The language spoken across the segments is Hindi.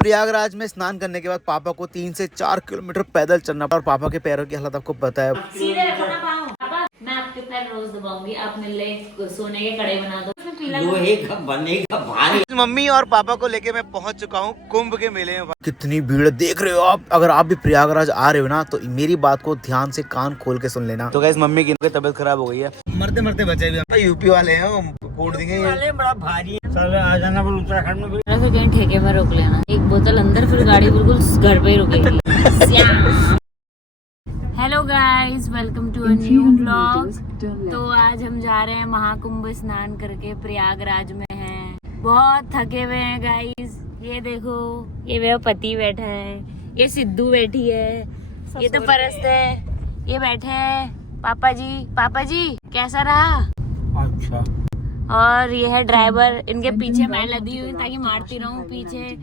प्रयागराज में स्नान करने के बाद पापा को 3 से 4 किलोमीटर पैदल चलना पड़ा और पापा के पैरों की हालत आपको पता है। सीधे रखो ना पाँव। पापा मैं आपके पैर रोज दबाऊंगी, आप मेरे लिए सोने के कड़े बना दो। लोहे का बनेगा भारी। मम्मी और पापा को लेके मैं पहुंच चुका हूँ कुंभ के मेले में। कितनी भीड़ देख रहे हो आप। अगर आप भी प्रयागराज आ रहे हो ना तो मेरी बात को ध्यान से कान खोल के सुन लेना। तो गाइस मम्मी की तबीयत खराब हो गई है, मरते मरते बचे भी। यूपी वाले हैं, फोड़ देंगे वाले बड़ा भारी है। चलो आ जाना फिर उत्तराखंड में। फिर कहीं ठेके पर रोक लेना, एक बोतल अंदर, फिर गाड़ी बिल्कुल घर पे ही रुकेगी। Hello guys, welcome to a new vlog. तो आज हम जा रहे हैं महाकुंभ स्नान करके, प्रयागराज में हैं। बहुत थके हुए हैं गाइस। ये देखो, ये मेरा पति बैठा है, ये सिद्धू बैठी है, ये तो परस्त है, ये बैठे हैं पापा जी। पापा जी कैसा रहा? अच्छा। और ये है ड्राइवर, इनके पीछे मैं लदी हुई ताकि मारती रहूं पीछे।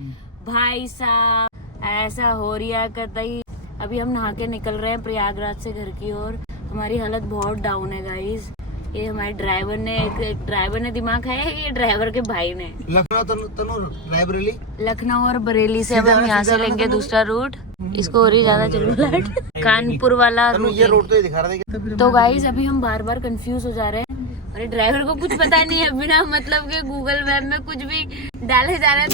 भाई साहब ऐसा हो रहा कतई। अभी हम नहा के निकल रहे हैं प्रयागराज से घर की ओर। हमारी हालत बहुत डाउन है गाइस। ये हमारे ड्राइवर ने एक ड्राइवर ने दिमाग खाया है, ये ड्राइवर के भाई ने। लखनऊ और बरेली से अब हम यहाँ से लेंगे दूसरा रूट। इसको और ही ज्यादा चल कानपुर वाला रूट। ये रोड तो दिखा रहा था। तो गाइस अभी हम बार बार कंफ्यूज हो जा रहे हैं। अरे ड्राइवर को कुछ पता नहीं है, बिना मतलब के गूगल मैप में कुछ भी डाले जा रहे हैं।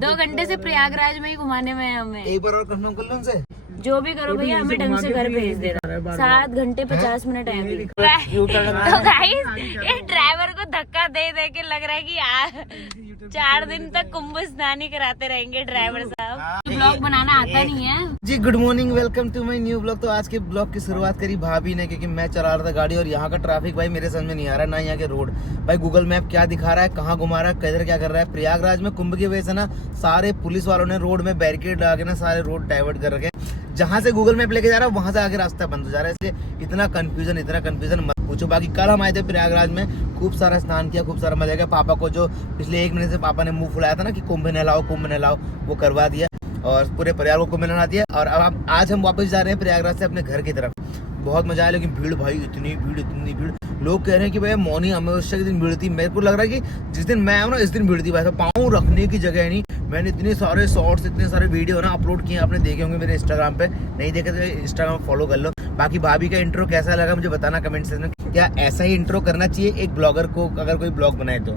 2 घंटे से प्रयागराज में ही घुमाने में है हमें। एक बार और कंफर्म कर लो उनसे। जो भी करो भैया, हमें ढंग से घर भेज देना। 7 घंटे 50 मिनट है अभी। तो गाइस ये ड्राइवर को धक्का दे दे के लग रहा है कि 4 दिन तक कुंभ स्नान ही कराते रहेंगे ड्राइवर साहब। ब्लॉग बनाना आता नहीं है जी। Good morning, welcome to my new blog. तो आज के ब्लॉग की शुरुआत करी भाभी ने, क्योंकि मैं चला रहा था गाड़ी और यहाँ का ट्रैफिक भाई मेरे समझ में नहीं आ रहा, ना यहाँ के रोड। भाई गूगल मैप क्या दिखा रहा है, कहाँ घुमा रहा है, किधर क्या कर रहा है। प्रयागराज में कुंभ की वजह से ना सारे पुलिस वालों ने रोड में बैरिकेड लगा के ना सारे रोड डाइवर्ट कर रखे। जहाँ से गूगल मैप लेके जा रहा है वहां से आगे रास्ता बंद हो जा रहा है, इसलिए इतना कंफ्यूजन मत पूछो। बाकी कल हम आए थे प्रयागराज में, खूब सारा स्नान किया, खूब सारा मजा किया। पापा को जो पिछले 1 महीने से पापा ने मुंह फुलाया था ना कि कुंभ नहलाओ, वो करवा दिया और पूरे परिवार को कुंभ नहला दिया। और अब आज हम वापस जा रहे हैं प्रयागराज से अपने घर की तरफ। बहुत मजा आया, लेकिन भीड़ भाई इतनी भीड़। लोग कह रहे हैं कि भाई मौनी अमावस्या के दिन भीड़ थी। मेरे को लग रहा है कि जिस दिन मैं आऊँ ना इस दिन भीड़ थी। भाई पाँव रखने की जगह नहीं। मैंने इतने सारे शॉर्ट्स, इतने सारे वीडियो ना अपलोड किए, आपने देखे होंगे मेरे इंस्टाग्राम पे। नहीं देखे तो इंस्टाग्राम फॉलो कर लो। बाकी भाभी का इंट्रो कैसा लगा मुझे बताना कमेंट सेक्शन में। क्या ऐसा ही इंट्रो करना चाहिए एक ब्लॉगर को अगर कोई ब्लॉग बनाए तो?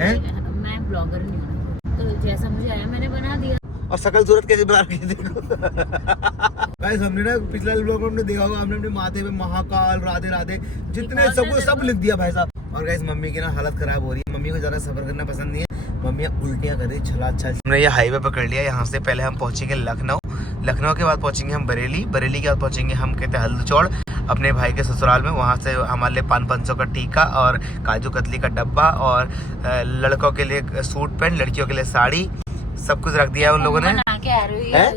हैं? मैं ब्लॉगर नहीं हूँ, तो जैसा मुझे आया मैंने बना दिया। और शकल सूरत कैसे बना रखी देखो। गाइस हमने ना पिछला ब्लॉग में हमने देखा होगा, हमने अपने माथे पे महाकाल, राधे राधे जितने सब लिख दिया भाई साहब। और गाइस मम्मी की ना हालत खराब हो रही है। मम्मी को ज्यादा सफर करना पसंद नहीं है, मम्मी उल्टियां कर रही छला। अच्छा हमने ये हाईवे पकड़ लिया। यहाँ से पहले हम पहुंचेंगे लखनऊ के बाद पहुंचेंगे हम बरेली के बाद पहुंचेंगे हम कहते हैं हल्दचौड़ अपने भाई के ससुराल में। वहाँ से हमारे लिए 500 का टीका और काजू कतली का डब्बा और लड़कों के लिए सूट पैंट, लड़कियों के लिए साड़ी, सब कुछ रख दिया उन लोगों ने।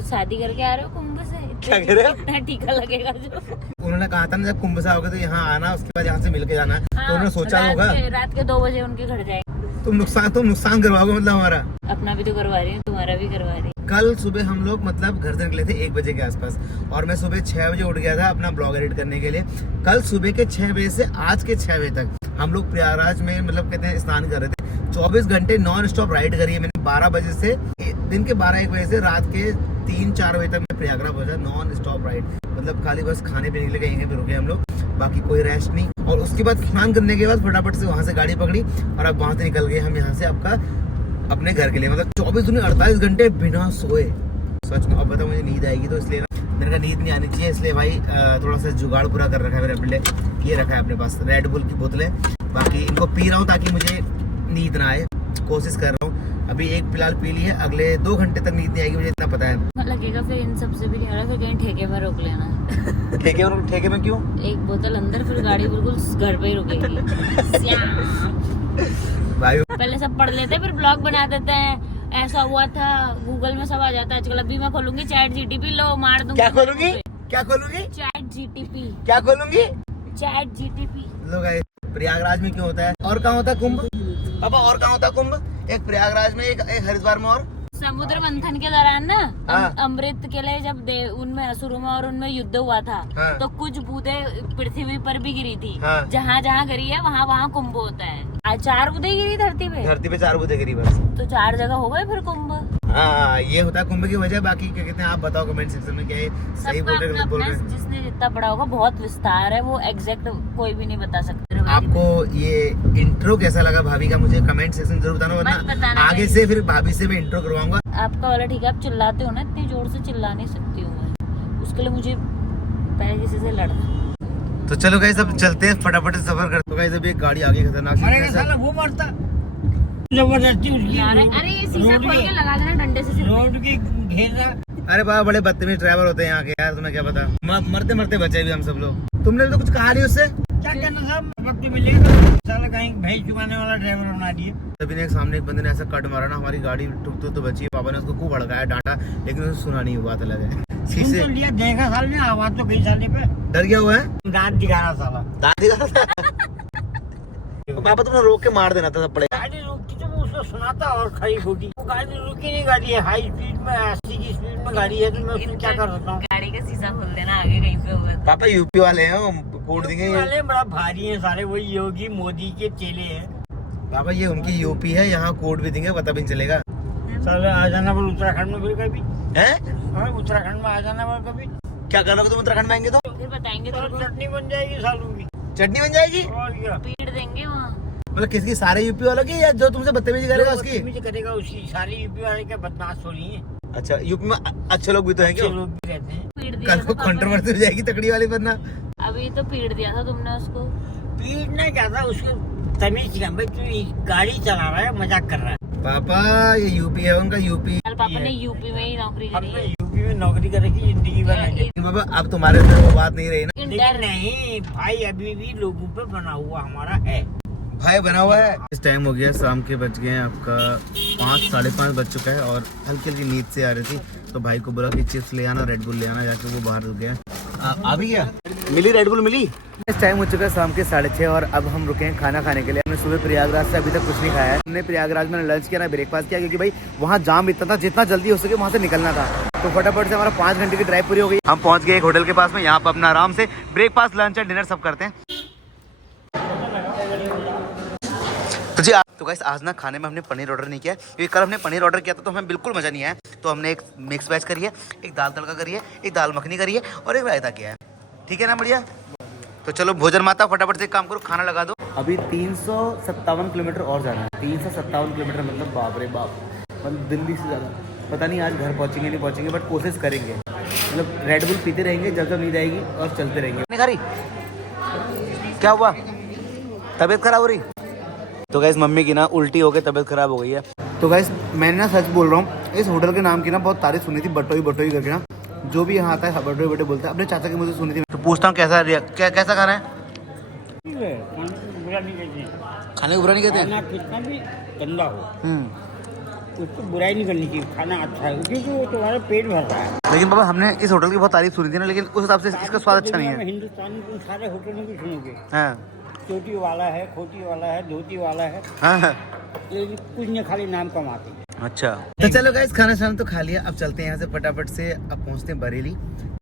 शादी करके आ रहे हो कुंभ से? क्या कह रहे हो? इतना टीका लगेगा जो उन्होंने कहा था ना जब कुंभ से आओगे तो यहाँ आना, उसके बाद यहाँ से मिलके जाना। तो उन्होंने सोचा होगा रात के 2 बजे उनके घर जाएंगे। तुम नुकसान करवाओगे मतलब हमारा। अपना भी तो करवा रही हूँ, तुम्हारा भी करवा रही हूँ। कल सुबह हम लोग मतलब घर से निकले थे 1 बजे के आसपास और मैं सुबह 6 बजे उठ गया था अपना ब्लॉग एडिट करने के लिए। कल सुबह के 6 बजे से आज के 6 बजे तक हम लोग प्रयागराज में मतलब कहते हैं स्नान कर रहे थे। 24 घंटे नॉन स्टॉप राइड करी है मैंने। 12 बजे से दिन के 12-1 बजे से रात के 3-4 बजे तक मैं प्रयागराज पहुंचा। नॉन स्टॉप राइड मतलब खाली बस खाने पीने के लिए कहीं पे रुके हम लोग, बाकी कोई रेस्ट नहीं। और उसके बाद स्नान करने के बाद फटाफट से वहां से गाड़ी पकड़ी और अब वहां से निकल गए हम यहाँ से आपका अपने घर के लिए। मतलब 48 घंटे बिना सोए। सच में अब पता मुझे नींद आएगी तो इसलिए ना मेरे का नींद नहीं आनी चाहिए, इसलिए भाई थोड़ा सा जुगाड़ पूरा कर रखा है मेरे अपने लिए। ये रखा है अपने पास रेड बुल की बोतलें, बाकी इनको पी रहा हूँ ताकि मुझे नींद ना आए। कोशिश कर रहा हूँ। अभी एक फिलहाल पी ली है, अगले 2 घंटे तक नींद नहीं आएगी मुझे इतना पता है। लगेगा फिर इन सबसे भी नहीं हो रहा, फिर कहीं ठेके में रोक लेना। ठेके में क्यों? एक बोतल अंदर, फिर गाड़ी बिल्कुल घर पे ही रुकेगी। भाई पहले सब पढ़ लेते फिर ब्लॉग बना देते हैं। ऐसा हुआ था, गूगल में सब आ जाता है आजकल। अभी मैं खोलूंगी चैट जीटीपी, लो मार दूंगी। क्या खोलूंगी? चैट जीटीपी। क्या खोलूंगी? चैट जीटीपी। लो गाइस प्रयागराज में क्यों होता है और कहाँ होता है कुंभ? पापा और कहाँ होता है कुंभ? एक प्रयागराज में, एक हरिद्वार में और समुद्र मंथन के दौरान ना अमृत के लिए जब उनमें असुरों में और उनमें युद्ध हुआ था तो कुछ बूंदें पृथ्वी पर भी गिरी थी। जहाँ जहाँ गिरी है वहाँ वहाँ कुंभ होता है। 4 बूंदें गिरी धरती पे 4 बूंदें गिरी बस, तो 4 जगह हो गए फिर कुंभ। हाँ ये होता है कुंभ की वजह। बाकी क्या कहते हैं आप बताओ कमेंट सेक्शन में क्या है सही बोल रहे हैं, बोल रहे हैं। जिसने जितना पढ़ा होगा बहुत विस्तार है, वो एग्जैक्ट कोई भी नहीं बता सकते। आपको ये इंट्रो कैसा लगा भाभी का मुझे कमेंट सेक्शन जरूर बताना, वरना आगे से फिर भाभी से मैं इंट्रो करवाऊंगा। आपका वाला ठीक है, आप चिल्लाते हो ना, इतनी जोर से चिल्ला नहीं सकती हूँ मैं, उसके लिए मुझे पहले किसी से लड़ना। तो चलो गाइस अब चलते हैं, फटाफट से सफर करते हैं। गाइस अभी एक गाड़ी आगे खतरनाक साला वो मरता जबरदस्ती उसकी अरे ये शीशा खोल के लगा देना डंडे से। रोड की घेरा। अरे बाबा बड़े बदतमीज ड्राइवर होते हैं यहाँ के यार, तुम्हें क्या पता। मरते मरते बचे भी हम सब लोग। तुमने तो कुछ कहा नहीं उससे? क्या करना साहब, वक्त मिलेगा साला कहीं भैंस चुकाने वाला ड्राइवर बना दिए। तभी ने एक सामने एक बंदे ने ऐसा कट मारा ना, हमारी गाड़ी टुक तो बची। पापा ने उसको खूब भड़काया, डांटा, लेकिन उसे सुना नहीं, बात अलग है। सुन तो लिया, देखा साल में आवाज तो गई साले पे। डर गया हुआ है, दांत दिखा रहा साला। दांत दिखा रहा था। पापा तुमने रोक के मार देना था थप्पड़। गाड़ी रुकती तो मैं उसको सुनाता और खड़ी खोटी। वो गाड़ी रुकी नहीं, गाड़ी है हाई स्पीड में, 80 की स्पीड में गाड़ी है, तो मैं उसको क्या कर सकता हूँ। गाड़ी का शीशा खोल देना आगे कहीं पे हुआ तो। पापा यूपी वाले हैं, कोड देंगे ये। वाले बड़ा भारी है सारे, वही योगी मोदी के चेले हैं। पापा ये उनकी यूपी है, यहाँ कोड भी देंगे, पता भी नहीं चलेगा। साले आ जाना बोल उत्तराखंड में फिर कभी। हैं? उत्तराखंड में आ जाना बोल कभी। क्या करना तुम उत्तराखंड में आएंगे तो? फिर बताएंगे तो तो चटनी बन जाएगी सालू की। चटनी बन जाएगी? और क्या, पीट देंगे वहाँ। मतलब किसकी, सारे यूपी वालों की या जो तुमसे बदतमीजी करेगा उसकी? जो करेगा उसकी। सारी यूपी वाले के बदमाश हो रही है। अच्छा यूपी में अच्छे लोग भी तो हैं अच्छे क्यों? लोग भी रहते हैं। पीट दिया कल था को पापा ने। कंट्रोवर्सी हो जाएगी तकड़ी वाली वरना। अभी तो पीट दिया था तुमने उसको। पीटना चाहता उसको तमीज क्या भाई, तू गाड़ी चला रहा है मजाक कर रहा है। पापा ये यूपी है उनका, यूपी। कल पापा ने यूपी में ही नौकरी करी हमने है। यूपी में नौकरी करेगी जिंदगी भर रहेंगे। बाबा अब तुम्हारे अंदर वो बात नहीं रही ना? लेकिन लेकिन डर नहीं भाई, अभी भी लोगों पे बना हुआ हमारा है। भाई बना हुआ है। इस टाइम हो गया शाम के, बज गए हैं आपका 5, 5:30 बज चुका है और हल्की हल्की नींद से आ रही थी, तो भाई को बोला कि चिप्स ले आना, रेड बुल ले आना, जाके वो बाहर रुक गया। आ भी गया, मिली रेड बुल मिली। इस टाइम हो चुका है शाम के 6:30 और अब हम रुके हैं खाना खाने के लिए। हमने सुबह प्रयागराज से अभी तक कुछ नहीं खाया है। हमने प्रयागराज में लंच किया ना ब्रेकफास्ट किया, क्योंकि भाई वहाँ जाम इतना था, जितना जल्दी हो सके वहाँ से निकलना था। तो फटाफट से हमारा 5 घंटे की ड्राइव पूरी हो गई। हम पहुँच गए एक होटल के पास में, यहाँ पर अपना आराम से ब्रेकफास्ट लंच और डिनर सब करते हैं। तो जी तो गाइस आज ना खाने में हमने पनीर ऑर्डर नहीं किया, क्योंकि कल हमने पनीर ऑर्डर किया था तो हमें बिल्कुल मज़ा नहीं आया। तो हमने एक मिक्स वेज करी है, एक दाल तड़का करी है, एक दाल मखनी करी है और एक रायता किया है। ठीक है ना, बढ़िया। तो चलो भोजन माता फटाफट से काम करो, खाना लगा दो। अभी 357 किलोमीटर और जाना है। 357 किलोमीटर मतलब बाप रे बाप, मतलब दिल्ली से ज़्यादा। पता नहीं आज घर पहुँचेंगे नहीं पहुँचेंगे, बट कोशिश करेंगे। मतलब रेड बुल पीते रहेंगे जब तक नींद आएगी और चलते रहेंगे। खरी क्या हुआ, तबीयत खराब हो रही? तो गैस मम्मी की ना उल्टी हो गई, तबीयत खराब हो गई है। तो गैस मैंने ना सच बोल रहा हूँ, इस होटल के नाम की ना बहुत तारीफ सुनी थी, बटोई बटोई करके ना, जो भी यहाँ आता है बटोई बटोई बोलता है। अपने चाचा की मुझे सुनी थी। तो पूछता हूँ कैसा कैसा खाना है? बुरा नहीं कहते, खाने को बुरा नहीं कहते? खाना कितना भी गंदा हो उसको बुराई नहीं करनी चाहिए। खाना अच्छा है क्योंकि वो तुम्हारा पेट भर रहा है। लेकिन बाबा हमने इस होटल की बहुत तारीफ सुनी थी ना, लेकिन उस हिसाब से इसका स्वाद अच्छा नहीं है। हिंदुस्तान में तुम सारे होटल में भी सुनोगे, हाँ चोटी वाला है, खोटी वाला है, धोती वाला है, हाँ। लेकिन कुछ नहीं, खाली नाम कमाते हैं। अच्छा तो चलो गाइस खाना शाना तो खा लिया, अब चलते हैं यहाँ से फटाफट से। अब पहुँचते हैं बरेली।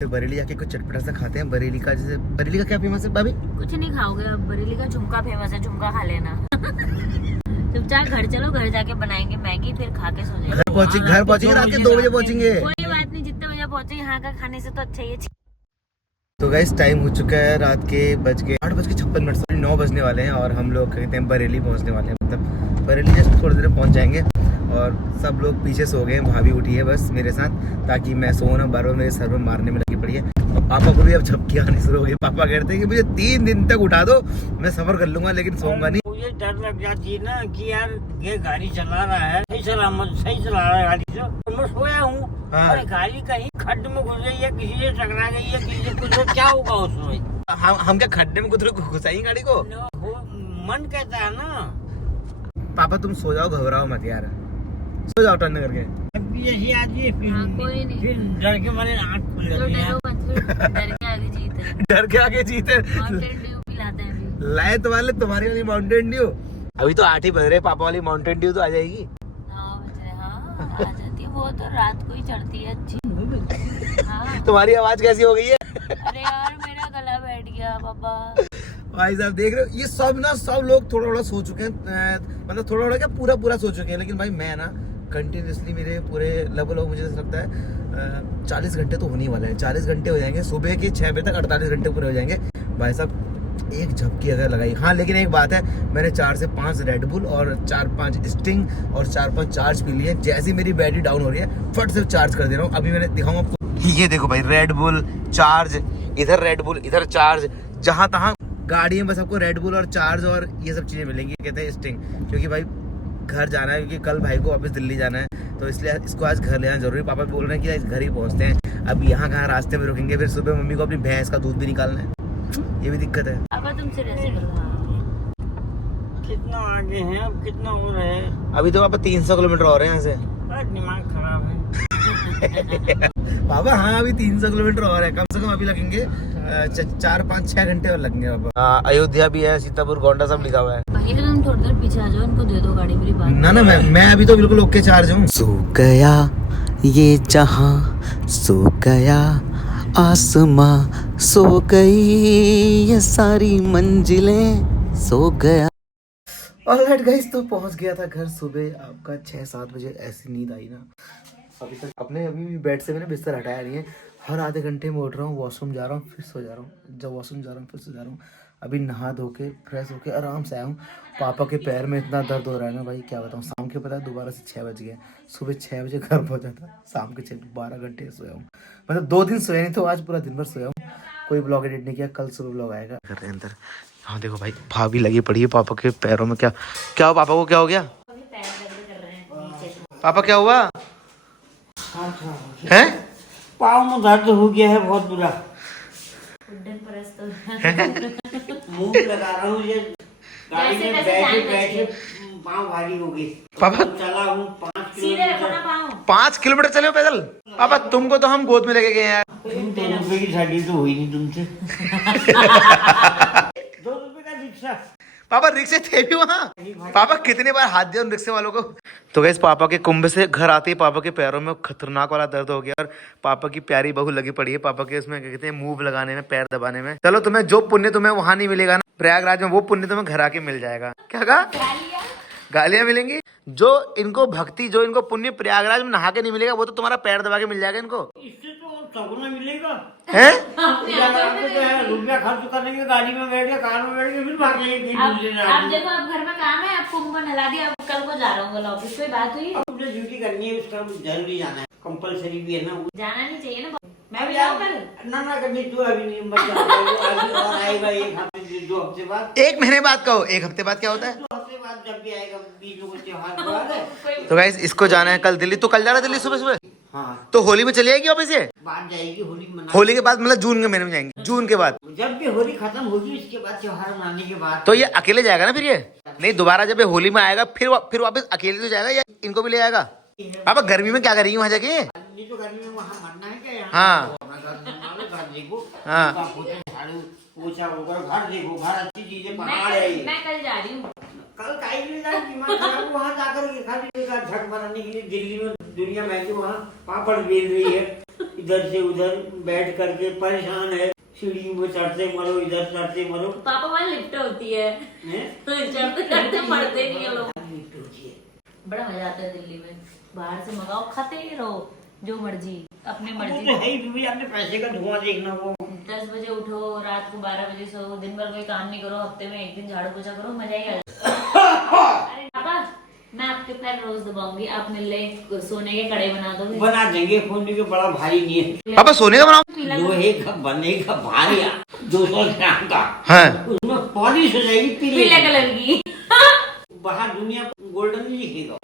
तो बरेली जाके कुछ चटपटा सा खाते हैं। बरेली का जैसे, बरेली का क्या फेमस है भाभी? कुछ नहीं खाओगे अब, बरेली का झुमका फेमस है, झुमका खा लेना। चुपचाप घर चलो, घर जाके बनाएंगे मैगी, फिर खा के सो जाएंगे। घर पहुँचेंगे रात के 2 बजे पहुँचेंगे। कोई बात नहीं, जितने बजे पहुंचे यहाँ का खाने से तो अच्छा ही है। तो गाइस टाइम हो चुका है रात के, बज गए 8:56, 9 बजने वाले हैं और हम लोग कहते हैं बरेली पहुंचने वाले हैं। मतलब बरेली जस्ट थोड़ी देर में पहुंच जाएंगे और सब लोग पीछे सो गए हैं। भाभी उठी है बस मेरे साथ, ताकि मैं सो ना, बार बार मेरे सर में मारने में लगी पड़ी है। और पापा को भी अब झपकी आनी शुरू हो गई। पापा कहते हैं कि मुझे 3 दिन तक उठा दो, मैं सफर कर लूंगा लेकिन सोऊंगा नहीं। मुझे डर लग जाती है ना कि यार ये गाड़ी चला रहा है, सही चला रहा है गाड़ी से, तो मैं सोया हूँ। हाँ। और गाड़ी कहीं खड्ड में घुस गई है, किसी से टकरा गई है, किसी से कुछ हो, क्या होगा उसमें? हम क्या खड्डे में घुसाएंगे गाड़ी को? मन कहता है ना। पापा तुम सो जाओ, घबराओ मत यार, सो जाओ टर्न करके। जैसी आज ये हाँ, कोई नहीं। फिर डर के मारे आँख खुल तो जाती है। डरो मत, फिर डर के आगे जीत है। डर के आगे जीते। माउंटेन ड्यू पिलाते हैं अभी। लाए तुम्हारी वाली माउंटेन ड्यू। अभी तो 8 ही बज रहे, पापा वाली माउंटेन ड्यू तो आ जाएगी। हाँ आ जाती है, वो तो रात को ही चढ़ती है अच्छी। हाँ। तुम्हारी आवाज कैसी हो गई है? अरे यार मेरा गला बैठ गया पापा। भाई साहब देख रहे हो, ये सब लोग थोड़ा थोड़ा सो चुके हैं, मतलब थोड़ा थोड़ा क्या पूरा सो चुके हैं। लेकिन भाई मैं ना कंटिन्यूसली मेरे पूरे लगभग मुझे ऐसा लगता है 40 घंटे तो होने ही वाले हैं। 40 घंटे हो जाएंगे, सुबह के 6 बजे तक 48 घंटे पूरे हो जाएंगे भाई साहब। एक झपकी अगर लगाई, हाँ लेकिन एक बात है, मैंने 4 से 5 रेड बुल और 4-5 स्टिंग और 4-5 चार्ज पी लिए। जैसी मेरी बैटरी डाउन हो रही है फट से चार्ज कर दे रहा हूँ। अभी मैंने दिखाऊँ आपको, ये देखो भाई, रेड बुल चार्ज, इधर रेड बुल इधर चार्ज, जहाँ तहाँ गाड़ी में बस आपको रेड बुल और चार्ज और ये सब चीज़ें मिलेंगी, कहते हैं स्टिंग। क्योंकि भाई घर जाना है, क्योंकि कल भाई को वापस दिल्ली जाना है, तो इसलिए इसको आज घर ले जाना जरूरी। पापा बोल रहे हैं कि आज घर ही पहुँचते हैं। अब यहाँ कहाँ रास्ते में रुकेंगे, फिर सुबह मम्मी को अपनी भैंस का दूध भी निकालना है, ये भी दिक्कत है। पापा तुमसे रेसिपी कितना आगे हैं अब, कितना और है? अभी तो पापा 300 किलोमीटर और है यहाँ से। दिमाग खराब है। पापा हाँ अभी 300 किलोमीटर और है, कम से कम अभी लगेंगे 4-5-6 घंटे और लगेंगे पापा। अयोध्या भी है, सीतापुर, गोंडा सब लिखा हुआ है। भाई तो तुम थोड़ी देर पीछे आ जाओ, इनको दे दो गाड़ी, मेरी बात। ना मैं अभी तो बिल्कुल ओके चार्ज हूँ। सो गया ये जहां, सो गया आसमां, सो गई ये सारी मंजिलें, सो गया। ऑलराइट गाइस, तो पहुंच गया था घर सुबह आपका 6-7 बजे। ऐसी नींद आई ना, अभी तक अपने अभी भी बेड से मैंने बिस्तर हटाया नहीं है। हर आधे घंटे में उठ रहा हूँ, वॉशरूम जा रहा हूँ, फिर सो जा रहा हूँ, जब वॉशरूम जा रहा हूँ फिर सो जा रहा हूँ। अभी नहा धो के फ्रेश होके आराम से आया हूँ। पापा के पैर में इतना दर्द हो रहा है ना भाई, क्या बताऊँ। शाम के पता है दोबारा से 6 बज गए, सुबह 6 बजे घर पहुँचा था, शाम के 12 घंटे सोया हूँ। मतलब 2 दिन सोया नहीं, तो आज पूरा दिन भर सोया हूँ। कोई ब्लॉग एडिट नहीं किया, कल सुबह ब्लॉग आएगा। कर रहे हैं अंदर। हाँ देखो भाई, भाभी लगी पड़ी है पापा के पैरों में। क्या क्या पापा को क्या हो गया? पापा क्या हुआ है? पाँव में दर्द हो गया है बहुत बुरा। मुंह लगा रहा हूँ, ये गाड़ी में बैठे बैठे पाँव भारी हो गई। पापा चला हूँ 5 किलोमीटर। 5 किलोमीटर चले हो पैदल? पापा तुमको तो हम गोद में लेके गए यार। 2 रुपए की साड़ी तो हुई नहीं तुमसे। 2 रुपए का रिक्शा। पापा रिक्शे थे भी वहाँ? पापा कितने बार हाथ दिया उन रिक्शे वालों को। तो गैस पापा के कुंभ से घर आते ही पापा के पैरों में खतरनाक वाला दर्द हो गया, और पापा की प्यारी बहू लगी पड़ी है पापा के उसमें, क्या कहते हैं, मूव लगाने में, पैर दबाने में। चलो तुम्हें जो पुण्य तुम्हें वहां नहीं मिलेगा ना प्रयागराज में, वो पुण्य तुम्हें घर आके मिल जाएगा। क्या कहा? गालियां मिलेंगी। जो इनको भक्ति, जो इनको पुण्य प्रयागराज में नहा के नहीं मिलेगा, वो तो तुम्हारा पैर दबा के मिल जाएगा इनको। इससे तो सगुना मिलेगा है? रुपया खर्च करेंगे, गाड़ी में बैठ के, कार में बैठ के, फिर भागेंगे। आप देखो, अब घर में काम है, आपको उनको नहला दिया, अब कल को जा रहा हूँ ऑफिस। कोई बात हुई? मुझे ड्यूटी करनी है, उसका जरूरी जाना है, कंपलसरी भी है ना। जाना नहीं चाहिए ना, मैं भी जाऊँ कल। ना कभी तू अभी नहीं और आएगा 1 हफ्ते 2 हफ्ते बाद। 1 महीने बाद कहो, 1 हफ्ते बाद क्या होता है? 2 हफ्ते बाद जब भी आएगा, बीच में त्योहार के बाद है। तो गाइस इसको जाना है कल दिल्ली। तो कल जा रहा है दिल्ली सुबह सुबह? हाँ, तो होली में चली जाएगी वापस से? बाद जाएगी होली मना। होली के बाद मतलब जून के महीने में जाएंगे, जून के बाद। जब भी होली खत्म होगी, इसके बाद त्योहार मनाने के बाद। तो ये अकेले जाएगा ना फिर? ये नहीं, दोबारा जब ये होली में आएगा फिर वापस अकेले तो जाएगा, या इनको भी ले जाएगा? पापा गर्मी में क्या करेंगी वहाँ जाके? नहीं तो गर्मी में वहाँ मरना है क्या? यहाँ हाँ घर देखो, हाँ। झाड़ू पोछा होकर घर देखो, घर अच्छी चीजें पहाड़ है। मैं कल जा रही हूँ। कल काई भी जाएगी, वहाँ जाकर के खाली झट बनाने के लिए दिल्ली में दुनिया महंगी, वहाँ पापड़ बेल रही है, इधर से उधर बैठ करके परेशान है। सीढ़ी में चढ़ते मरो, इधर चढ़ते मरो। पापा वहाँ लिफ्ट होती है, चढ़ते चढ़ते मरते नहीं है लोग। बड़ा मजा आता है दिल्ली में, बाहर से मंगाओ, खाते ही रहो जो मर्जी, अपनी मर्जी। तो है ही, अपने पैसे का धुआं देखना। वो 10 बजे उठो, रात को 12 बजे सो, दिन भर कोई काम नहीं करो, हफ्ते में 1 दिन झाड़ू पोछा करो, मजा ही आ जाता। अरे पापा, मैं आपके पैर रोज दबाऊंगी, आप मिलने सोने के कड़े बना दोगे? बना देंगे, फोन के बड़ा भारी नहीं है। पापा सोने का बनाओ। लोहे का बने का भारी 200 ग्राम का, हाँ। उसमें पॉलिश हो जाएगी पीले कलर की। बाहर दुनिया गोल्डन नहीं दिखेगा।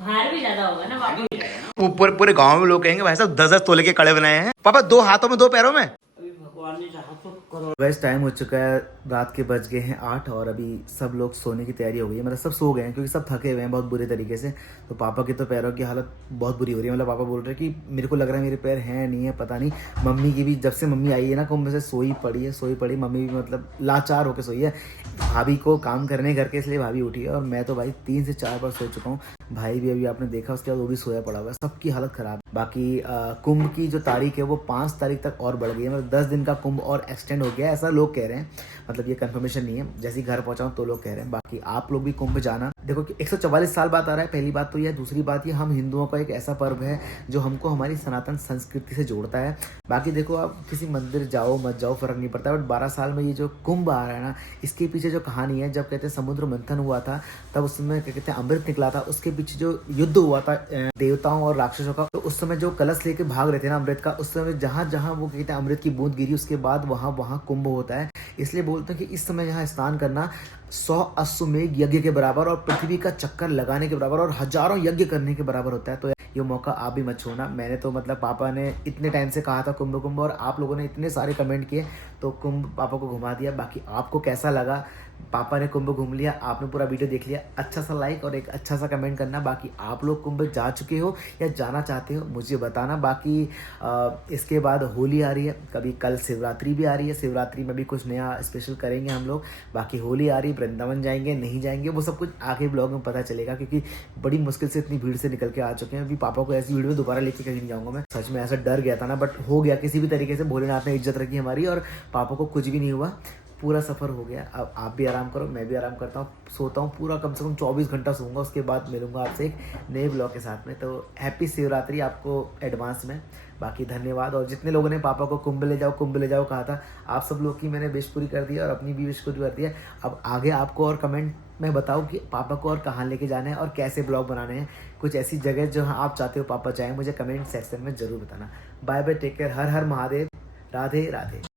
बाहर भी ज्यादा होगा ना पापा। पूरे गांव में लोग कहेंगे भाई साहब 10-10 तोले के कड़े बनाए हैं। पापा 2 हाथों में 2 पैरों में। अभी भगवान ने चाहा तो करो। वैसे टाइम हो चुका है, रात के बज गए हैं 8 और अभी सब लोग सोने की तैयारी हो गई है। मतलब सब सो गए हैं क्योंकि सब थके हुए हैं बहुत बुरे तरीके से। तो पापा के तो पैरों की हालत बहुत बुरी हो रही है। मतलब पापा बोल रहे हैं कि मेरे को लग रहा है मेरे पैर हैं नहीं है, पता नहीं। मम्मी की भी जब से मम्मी आई है ना कुंभ से सोई पड़ी। मम्मी भी मतलब लाचार होकर सोई है। भाभी को काम करने घर के, इसलिए भाभी उठी है। और मैं तो भाई 3 से 4 बार सो चुका हूँ। भाई भी अभी आपने देखा, उसके बाद वो भी सोया पड़ा हुआ है, सबकी हालत खराब है। बाकी कुंभ की जो तारीख है वो 5 तारीख तक और बढ़ गई है, मतलब 10 दिन का कुंभ और एक्सटेंड हो गया है, ऐसा लोग कह रहे हैं। मतलब ये कंफर्मेशन नहीं है, जैसे ही घर पहुंचाऊं तो लोग कह रहे हैं। बाकी आप लोग भी कुंभ जाना। देखो कि 144 साल बाद आ रहा है, पहली बात तो यह, दूसरी बात ये हम हिंदुओं का एक ऐसा पर्व है जो हमको हमारी सनातन संस्कृति से जोड़ता है। बाकी देखो आप किसी मंदिर जाओ मत जाओ फर्क नहीं पड़ता, बट 12 साल में ये जो कुंभ आ रहा है ना, इसके पीछे जो कहानी है, जब कहते हैं समुद्र मंथन हुआ था तब उस समय क्या कहते हैं अमृत निकला था, उसके पीछे जो युद्ध हुआ था देवताओं और राक्षसों का, तो उस समय जो कलश लेके भाग रहे थे ना अमृत का, उस समय जहां जहां वो कहते हैं अमृत की बूंद गिरी, उसके बाद वहां वहां कुंभ होता है। इसलिए बोलते हैं कि इस समय यहाँ स्नान करना 100 अश्वमेध यज्ञ के बराबर और पृथ्वी का चक्कर लगाने के बराबर और हजारों यज्ञ करने के बराबर होता है। तो ये मौका आप भी मत छोड़ना। मैंने तो मतलब पापा ने इतने टाइम से कहा था कुंभ कुंभ, और आप लोगों ने इतने सारे कमेंट किए तो कुंभ पापा को घुमा दिया। बाकी आपको कैसा लगा? पापा ने कुंभ घूम लिया, आपने पूरा वीडियो देख लिया, अच्छा सा लाइक और एक अच्छा सा कमेंट करना। बाकी आप लोग कुंभ जा चुके हो या जाना चाहते हो मुझे बताना। बाकी इसके बाद होली आ रही है, कभी कल शिवरात्रि भी आ रही है, शिवरात्रि में भी कुछ नया स्पेशल करेंगे हम लोग। बाकी होली आ रही, वृंदावन जाएंगे नहीं जाएंगे वो सब कुछ आगे ब्लॉग में पता चलेगा, क्योंकि बड़ी मुश्किल से इतनी भीड़ से निकल के आ चुके हैं। अभी पापा को ऐसी वीडियो में दोबारा लेके कहीं नहीं जाऊँगा मैं, सच में ऐसा डर गया था ना, बट हो गया किसी भी तरीके से। भोलेनाथ ने इज्जत रखी हमारी और पापा को कुछ भी नहीं हुआ, पूरा सफ़र हो गया। अब आप भी आराम करो, मैं भी आराम करता हूँ, सोता हूँ पूरा, कम से कम 24 घंटा सोऊंगा, उसके बाद मिलूंगा आपसे एक नए ब्लॉग के साथ में। तो हैप्पी शिवरात्रि आपको एडवांस में। बाकी धन्यवाद। और जितने लोगों ने पापा को कुंभ ले जाओ कहा था, आप सब लोग की मैंने विश पूरी कर दी और अपनी भी विश पूरी कर दी है। अब आगे आपको और कमेंट में बताओ कि पापा को और कहाँ लेके जाना है और कैसे ब्लॉग बनाने हैं। कुछ ऐसी जगह जो आप चाहते हो पापा जाएँ, मुझे कमेंट सेक्शन में ज़रूर बताना। बाय बाय, टेक केयर, हर हर महादेव, राधे राधे।